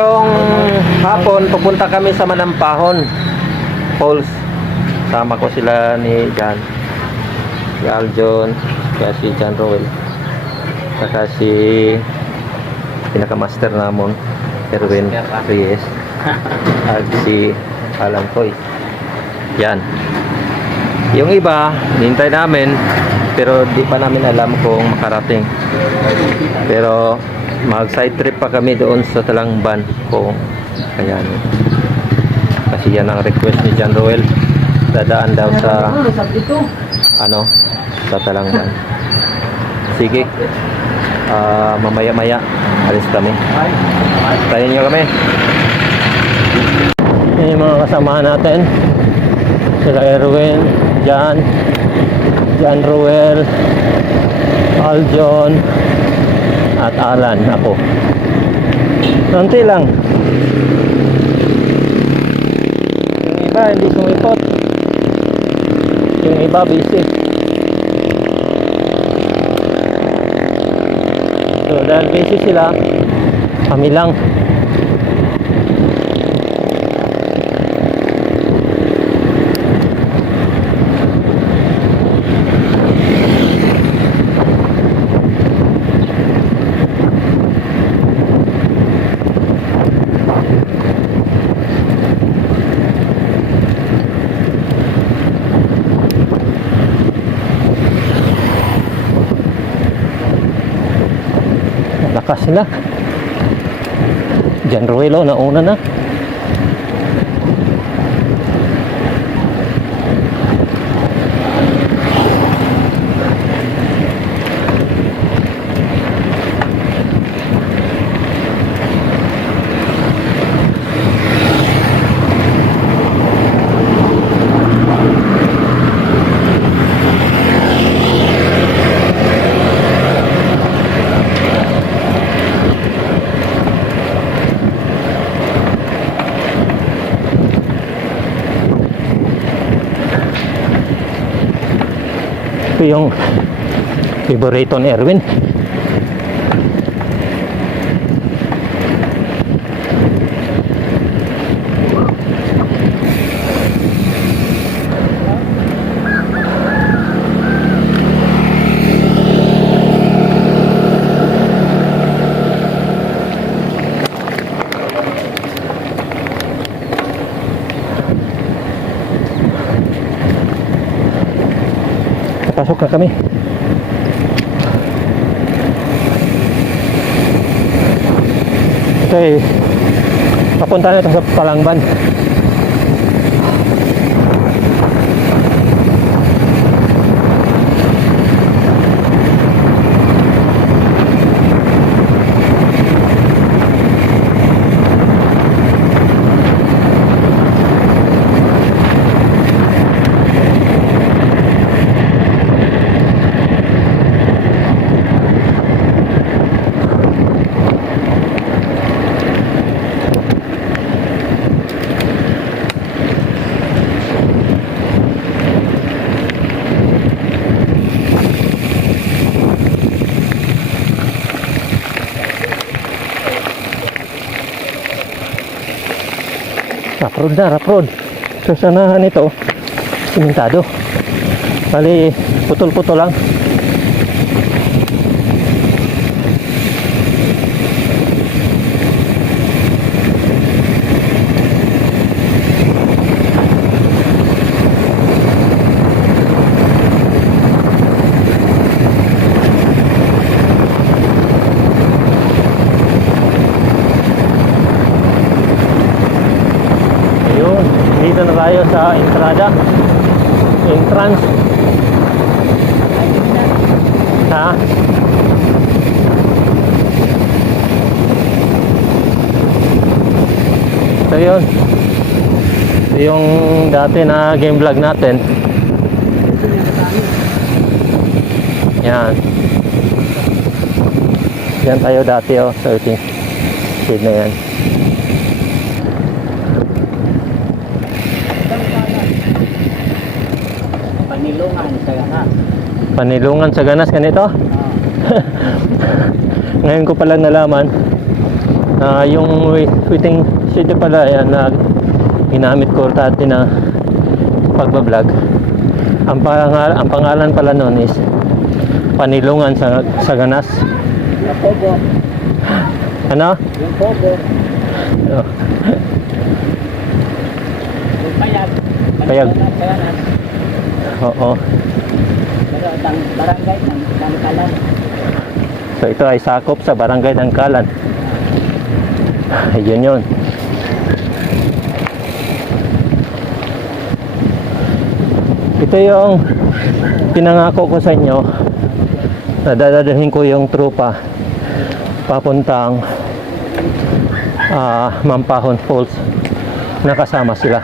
Yung hapon, pupunta kami sa Manampahon Falls. Sama ko sila ni Jan, si Aljon, kaya si John Roel, saka si pinakamaster namon Erwin Reyes at si Alan Toy. Yan. Yung iba, hinintay namin pero di pa namin alam kung makarating. Pero mag side trip pa kami doon sa Talangban kung ayan. Kasi yan ang request ni John Roel. Dadaan daw sa sa Talangban. Sige. Mamaya-maya alis kami. Tayo nyo kami. Yan yung mga kasamahan natin. Sila Erwin, John Roel, Aljon, at Alan, ako. Nanti lang. Yung iba hindi sumipot. Yung iba busy. So dahil busy sila, kami lang. Lakas sila. John Roel, nauna na. Ito yung favorite ni Erwin. Pasok na kami. Okay, papunta na ito sa Talangban. Rough road. So sanahan ito, simentado. Bali, putol-putol lang. Dito na tayo sa entrance. Ha? So yun, ito yung dati na game vlog natin. Yan. Yan tayo dati, sa ating shade na yan. Panilungan sa ganas ganito? Ngayon ko pala nalaman. Yung waiting shed pala yan na ginamit ko dati na pagbablog. Ang pangalan pala nun is Panilungan sa Ganas. Yung pogo. Ano? Yung pogo. Oh, Yung payag. Payag. Payanas. oo. Pero barangay ng Dangkalan. So ito ay sakop sa Barangay Dangkalan. Ayun yun. Ito yung pinangako ko sa inyo na dadalhin ko yung trupa papuntang Mampahon Falls. Nakasama sila.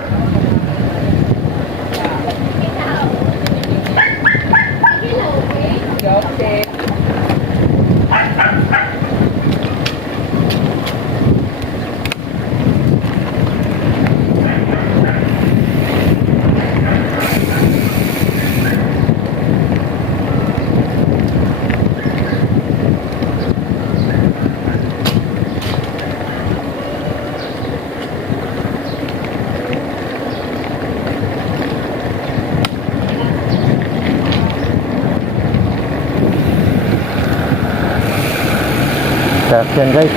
Sasakyan guys,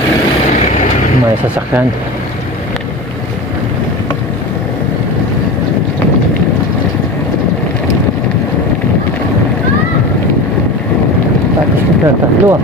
may sasakyan. Tatlo ah.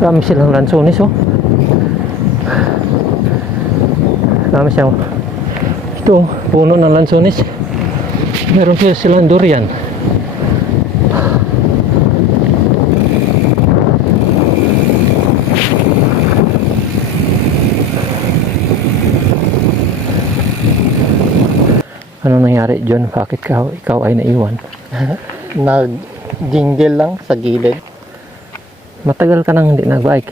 Marami silang lansones oh. Marami siyang ito, puno ng lansones. Meron silang durian. Ano nangyari John? Bakit ikaw ay naiwan? Nag-jingle lang sa gilid. Matagal ka nang hindi nagbike.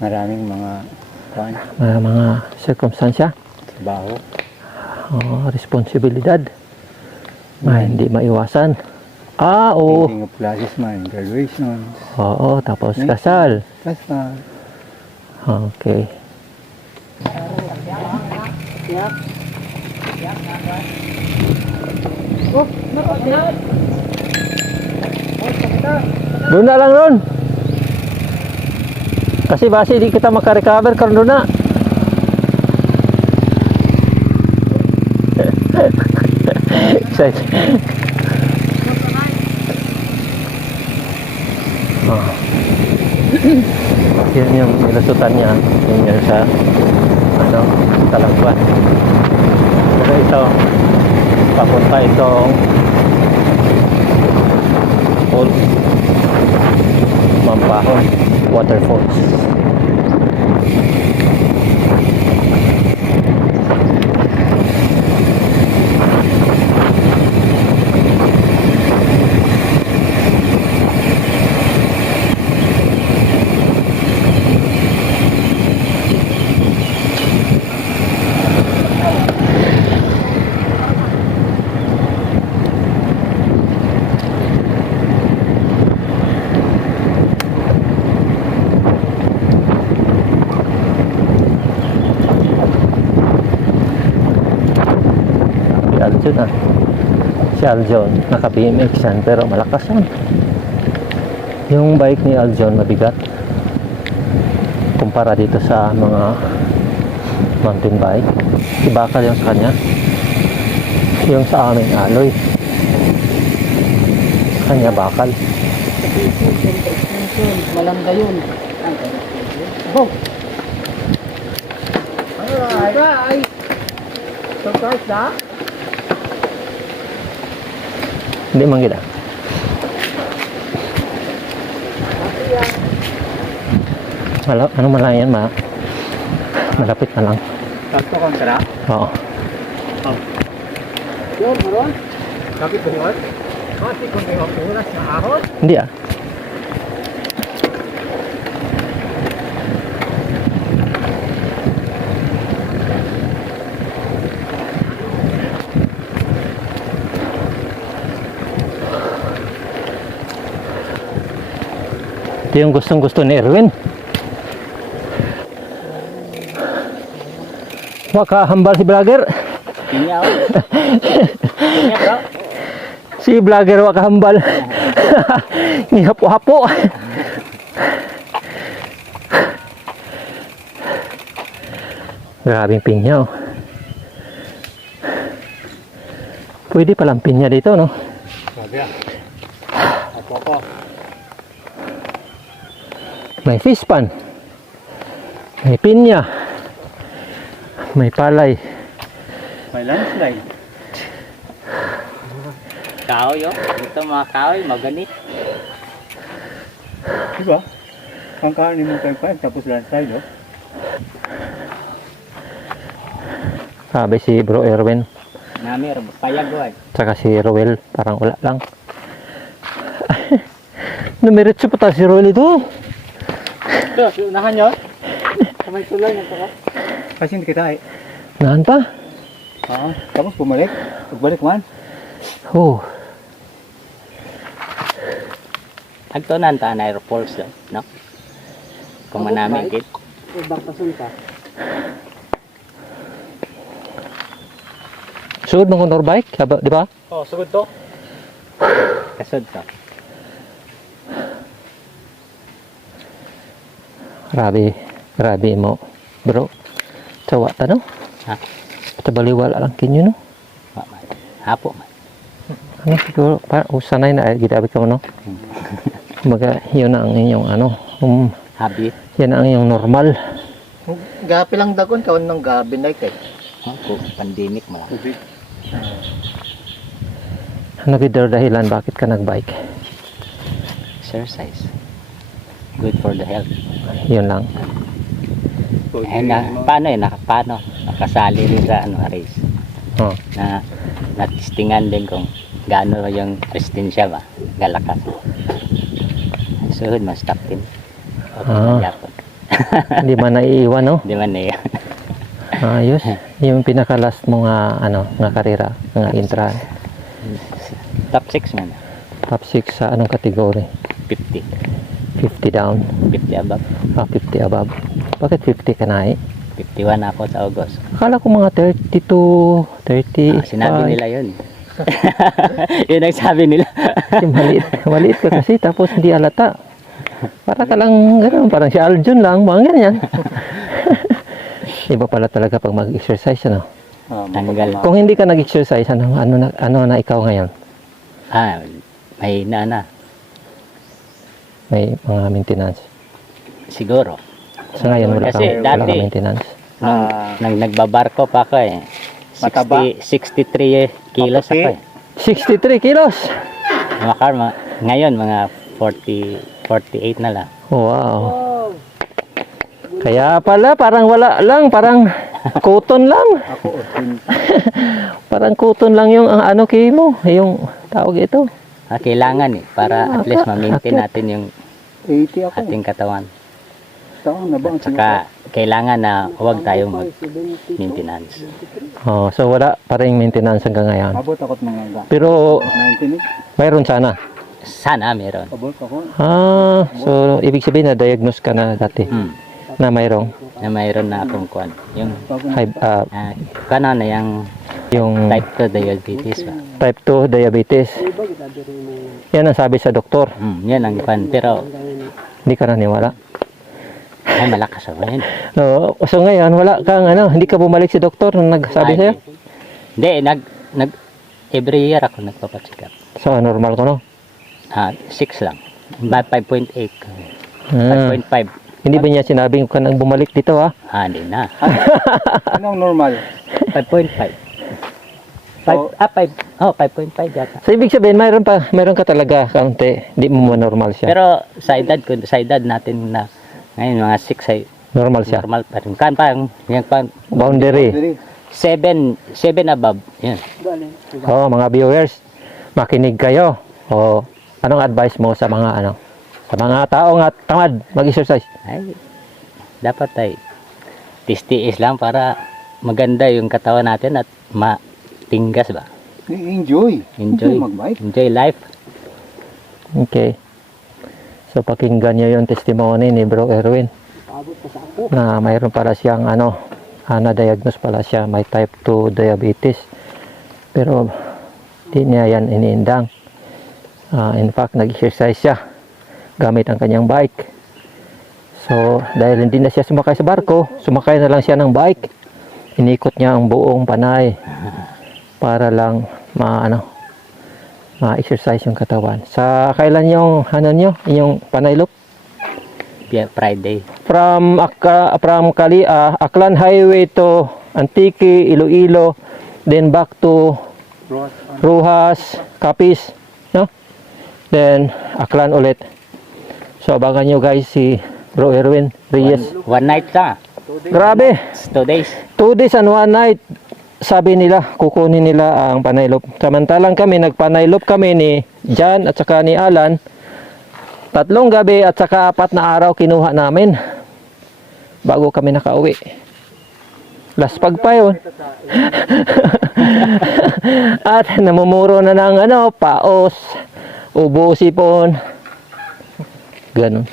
Maraming mga Mga sirkumstansya. trabaho. Responsibilidad. Hindi maiwasan. Oo. Taking of classes man, graduation. Oo, tapos kasal. Kasal. Okay. Doon na lang ron. Kasi basi di kita makarecover karon doon na. Excited. Yan yung nilusutan niya. Yun yan sa Talangban. Pero ito, papunta itong Old Mampahon Waterfalls. dun ah. Si Aljon, naka BMX yan, pero malakas yan. Yung bike ni Aljon mabigat. Kumpara dito sa mga mountain bike. Ibakal yung sa kanya. Yung sa amin alloy. Sa kanya bakal. Malangga yun. Oh! Alright! Surprise na? Hindi man gila. Ano man lang yan, malapit na lang. Sakto kang tara? Oo. Yun, maron? Kapit ba yun? Kasi kung may mapulas na ahon? Hindi ah. Ito yung gustong-gusto ni Erwin. Makahambal si vlogger. Tinyaw. Tinyaw bro? Si vlogger wakahambal. Ngihapo-hapo. Grabing pinya oh. Pwede palang pinya dito no? Sabi ah. Ako. May fish pan. May pinya. May palay. May landslide. Kahoy oh. Ito mga kahoy, maganit. Diba? Ang kanin mo kayo pa, tapos landslide oh. Sabi si Bro Erwin. Namir, payag oh. Tsaka si Roel. Parang wala lang. Numiritso pa tayo si Roel ito. Ito, unahan nyo. Kamay tulay nito ko. Kasi hindi kita eh. Naan pa? Oo. Tapos bumalik. Pagbalik man. Oh. Agto na ang taan aeroports doon, no? Kung manaming kit. Ibang pasunta. Sugod ng motor bike, di ba? Oh, sugod to. Kasod to. Grabe mo, bro. Sawa ta no? Ha? Tabaliwala lang kinyo no? Hapo man. Ano siguro, sanay na, gidabi ka mo no? Kumbaga, yun na ang inyong ano, Habit. yan ang inyong normal. Gapi lang dagon, kawan ng gabi na kay. Oh, pandemic mo lang. Ano bidar dahilan, bakit ka nagbike? Exercise. Good for the health. Yun lang. Eh, paano? Nakasali rin sa race. Oh. Na natistingan din kung gaano yung resistensya ba, galakas. Suhod mo, stop din. Yapon. Hindi man naiiwan no? Di man na yun. Ayos. Yung pinaka-last mo nga, nga karera, nga intra. Top 6 man. Top 6 sa anong kategory? 50. 50 down. 50 above. 50 above. Bakit 50 ka na 51 ako sa August. Akala ko mga 32, 30. Sinabi nila yun. Yun ang sabi nila. Maliit ka kasi tapos hindi alata. Para ka lang gano'n, parang si Aljon lang, mga ganyan. Iba pala talaga pag mag-exercise ano. Tanggal. Kung hindi ka nag-exercise, ano na ikaw ngayon? May na. May mga maintenance. Siguro. Sa ngayon wala Kasi kang dati, maintenance. nang nagbabarko pa ako eh. Mataba. 63 kilos Maputi. ako eh. 63 kilos! Mga karma, ngayon mga 48 na lang. Wow. Kaya pala parang wala lang, parang cotton lang. Ako, Parang cotton lang yung ano kay mo, yung tawag ito. Kailangan eh, para at least ma-maintain natin yung 80 ako. ating katawan. Taon na ba ang Saka kailangan na huwag tayong mag-maintenance. Oh, so wala pa rin maintenance hanggang ngayon. Abot ako at mga Pero 19 eh. mayroon sana. Sana meron. Abot ako. So ibig sabihin na diagnose ka na dati Hmm. na mayroong Na mayroon na akong kuwan. Yung high, kano na yung Yung Type 2 diabetes ba? type 2 diabetes. Yan ang sabi sa doktor. Yan ang pan. Pero, Hindi ka naniwala. ay malakas ako yun. No, so ngayon, wala kang hindi ka bumalik si doktor nung nagsabi sa'yo? Hindi, every year ako nagpapacheck up. So, normal ko, no? 6 lang. 5.8. Ah, 5.5. hindi ba niya sinabing ka nang bumalik dito, ha? Hindi na. Anong normal? 5.5. 5.5 yata. So, ibig sabihin, mayroon ka talaga kaunti. Hindi mo normal siya. Pero sa edad natin na ngayon mga 6 ay Normal siya. normal pa rin. Parang yung Boundary. 7 above. Yan. Oh, mga viewers, makinig kayo. Oh, anong advice mo sa mga sa mga taong tamad mag-exercise? Ay, dapat ay tiis lang para maganda yung katawan natin at matinggas ba? Enjoy. Enjoy. Mag-bike. Enjoy life. Okay. So, pakinggan niyo yung testimony ni Bro Erwin na mayroon pala siyang na-diagnose pala siya, may type 2 diabetes. Pero, di niya yan iniindang. In fact, nag-exercise siya gamit ang kanyang bike. So, dahil hindi na siya sumakay sa barko, sumakay na lang siya ng bike. Inikot niya ang buong Panay para lang ma-exercise yung katawan. Sa kailan yung yung Panay Loop? Yeah, Friday. From Aklan Highway to Antique, Iloilo, then back to Rojas, Capiz, no? Then Aklan ulit. So abangan nyo guys si Bro Erwin Reyes. One night na. Grabe! 2 days. 2 days and 1 night. Sabi nila, kukunin nila ang Panay Loop. Samantalang kami, nagpanay loop kami ni Jan at saka ni Alan. 3 gabi at saka 4 na araw kinuha namin bago kami nakauwi. Laspag pa yun. At namumuro na ng paos, ubo, sipon. Ganun.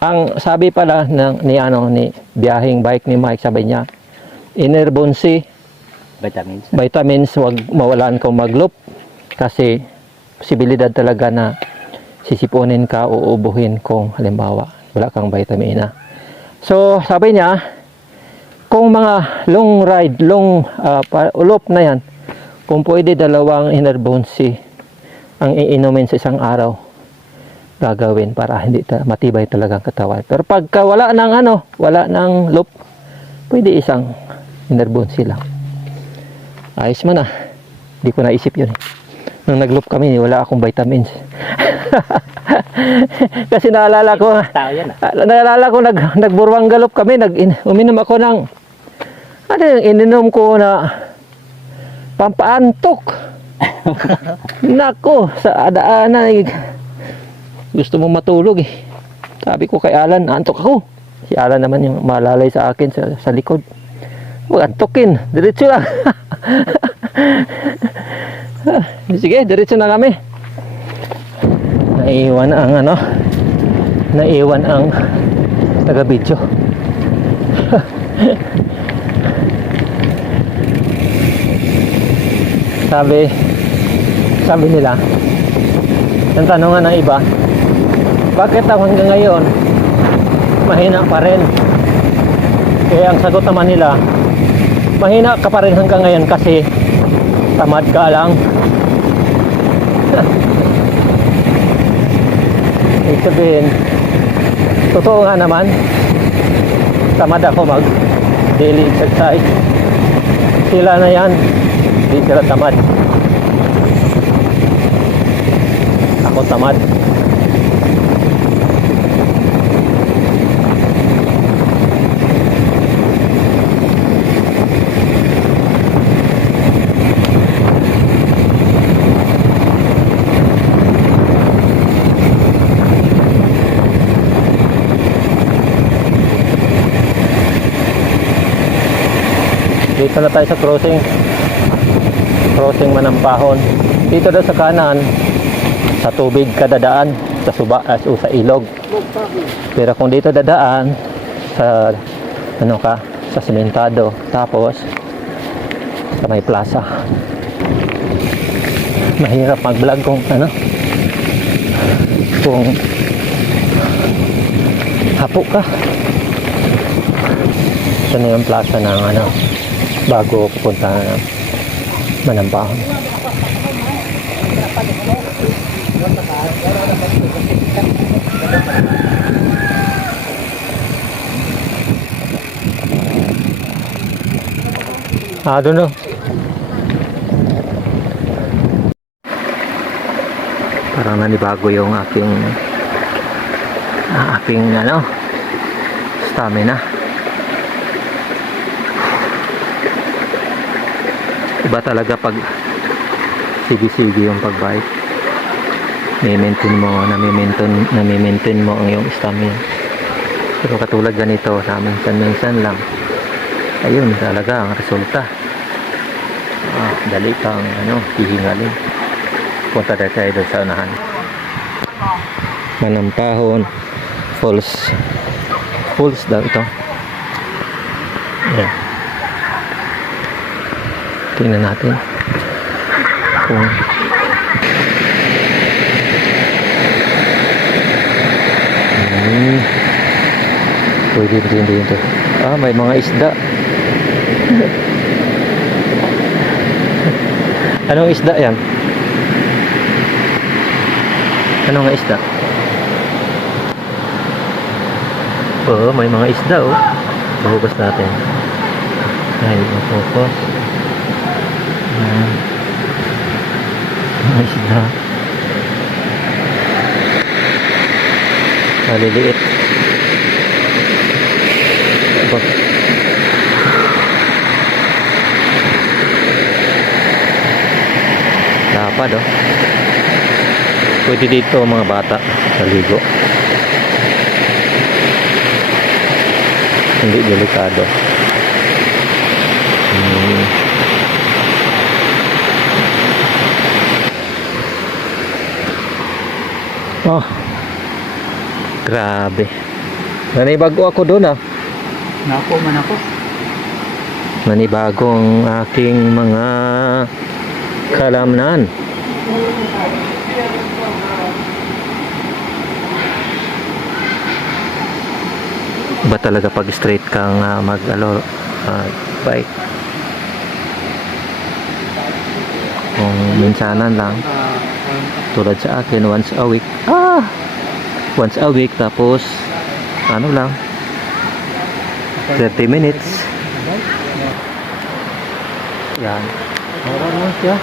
Ang sabi pala ni biyahing bike ni Mike, sabi niya, Inerbonsi, vitamins, wag mawalan kang mag-loop kasi posibilidad talaga na sisiponin ka o ubuhin kung halimbawa wala kang vitamina. So sabi niya, kung mga long ride, loop na yan, kung pwede 2 Inerbonsi ang iinumin sa isang araw, gagawin para hindi matibay talaga ang katawan. Pero pagka wala ng loop, pwede isang Inerbonsi lang. Ayos man Hindi ko naisip yun. Nung nag-loop kami, wala akong vitamins. Kasi naalala ko, nagburwang galop kami, uminom ako ng, ininom ko na pampaantok. Nako, sa adaanan, gusto mo matulog eh. Sabi ko kay Alan, antok ako. Si Alan naman yung malalay sa akin sa likod. Huwag antokin, diretso lang. Sige, diretso na kami. Naiwan ang taga-video. sabi nila, yung tanongan ng iba, bakit hanggang ngayon mahina pa rin? Kaya ang sagot naman nila, mahina ka pa rin hanggang ngayon kasi tamad ka lang. Ibig sabihin, totoo nga naman, tamad ako mag daily exercise. Sila na yan, hindi sila tamad. Ako tamad. Dito na tayo sa crossing Manampahon. Dito daw sa kanan, sa tubig ka dadaan, sa sa ilog. Pero kung dito dadaan sa sa sementado, tapos sa may plaza. Mahirap mag-vlog kung ano, kung hapo ka. Ito na yung plaza ng ano, bago pupunta ng Manampahon. I don't know. Parang nanibago yung aking ano, stamina. Iba talaga pag sige-sige yung pagbike. Nami-maintain mo ang iyong stamina. Pero katulad ganito, na minsan-minsan lang, ayun talaga ang resulta. Dali kang ano, hihingalin. Punta tayo doon sa unahan. Manampahon Falls. Falls daw ito. Ayan. Tingnan natin kung pwede din dito. May mga isda. Anong isda yan? Anong isda? Oo, may mga isda oh. Mahubos natin. Ay, mapopos. Mga isda. Maliliit. Aba. Lapad oh. Pwede dito mga bata naligo. Hindi delikado. Oh, grabe. Nanibago ako doon ah. Nako man ako. Nanibago ang aking mga kalamnan. Iba talaga pag straight kang bike. Kung minsanan lang, tulad sa akin once a week. Once a week tapos ano lang 30 minutes. Yan. Meron lang siya.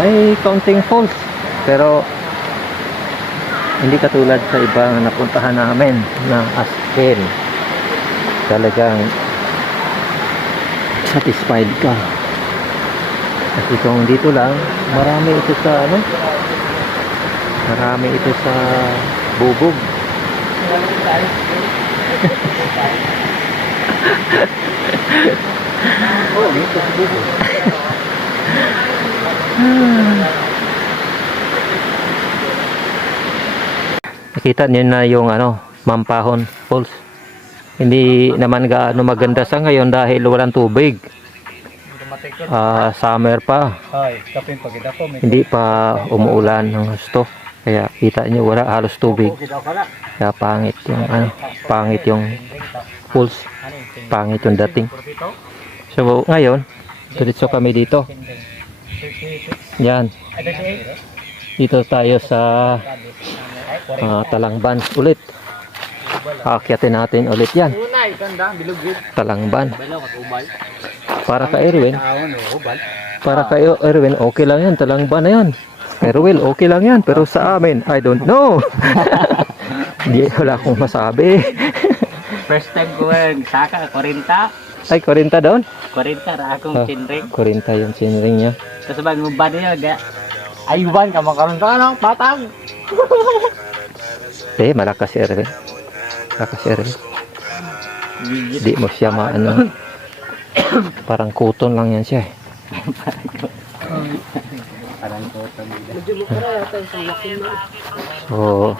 May counting falls pero hindi katulad sa ibang napuntahan namin na as in talagang satisfied ka. Kasi kung dito lang, marami ito sa ano, marami ito sa bubog. Oh, dito sa bubog. Nakita niyo na yung ano, Mampahon Falls. Hindi naman gaano maganda sa ngayon dahil walang tubig. Summer pa. Ay, kapin pagid ako may. Hindi pa umuulan ng gusto. Kaya kita niyo wala halos tubig. Kaya pangit yung ano, pangit yung falls. Pangit yung dating. So ngayon, diretso kami dito. Yan. Dito tayo sa Talangban ulit. Aakyatin natin ulit yan. Talangban. Para kay Erwin. Para kay Erwin, okay lang yan. Talangban na yan. Erwin, okay lang yan. Pero sa amin, I don't know. Hindi, wala akong masabi. First time ko saka 40. Ay, 40 doon? 40 ra akong chinring. 40 yung chinring niya. Tapos bang mubad niya ayuban ka makaroon ka ng patag. Malakas si Erwin. Malakas si Erwin. Di mo siya maano. Parang kuton lang yan siya. Parang total. So,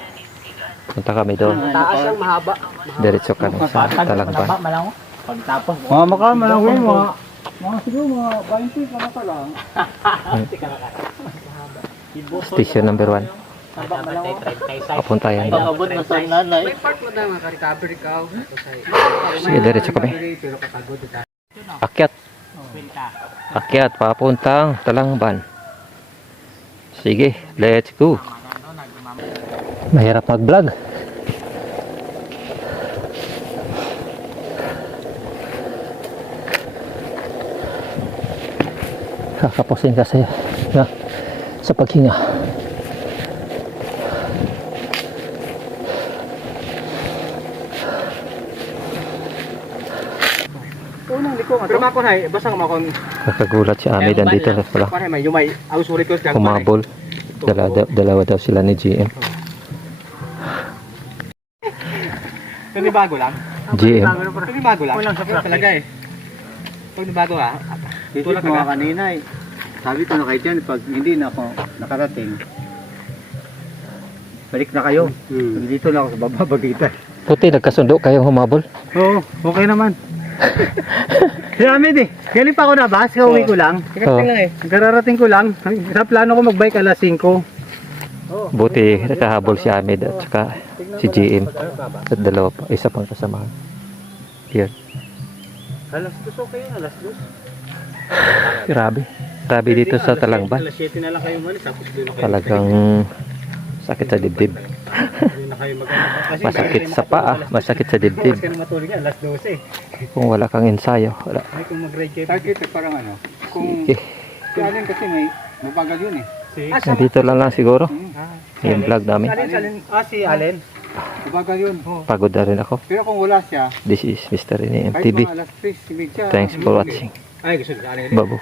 punta kami doon. Taas ang mahaba. Diretso kami sa Talangban. Pagtapos Mga makama lang yun, mga Mga siguro mga 20 ka na pa lang. Station number 1. Papunta yan. Abot na sa nanay. May part mo na maka-recovery ka. Sige, diretso kami. Pero kapagod ito. Akyat. Akyat, papuntang Talangban. Sige, let's go. Mahirap mag-vlog. Kakapusin kasi na sa paghinga. Unang liko nga. Pero mako hay, basta nga makon. Nakagulat si Ahmed andito na pala. Pare may yumay. Ako sorry ko sa Humabol. Dalawa daw sila ni GM. Hindi bago lang. GM. Hindi bago lang. Walang sa talaga eh. Pag nabago ka, Tulad ko nga kanina eh. Sabi ko na kayo dyan, pag hindi na ako nakarating, balik na kayo. Dito na ako sa baba, Bagita. Puti, nagkasundo kayong humabol. Oo, okay naman. Grabe eh. Galing pa ako na bus, kauwi ko lang. Oh, Kararating ko lang. Sa plano ko magbike alas 5. buti nakahabol si Ahmed at saka si GM. At dalawa pa, isa pang kasamahan. Yan. alas 2 okay yun, alas 2. Grabe. Grabe dito sa Talangban. Alas 7 na lang kayo malis, tapos doon na kayo. Talagang sakit sa dibdib. Doon na kayo mag-ano. Masakit sa paa, masakit sa dibdib. Kasi na matulog yan, alas 12. Kung wala kang ensayo, wala. Ay kung mag-ride kayo. Target eh, parang ano. Kung Eh, si Alin kasi may mabagal yun eh. nandito lang siguro. Yung vlog namin. Si Allen. Mabagal yun. Pagod na rin ako. Pero kung wala siya, This is Mr. Rene kahit MTV. mga alas 3, simig siya. Thanks for watching. Ay gusto ni Allen. Babu.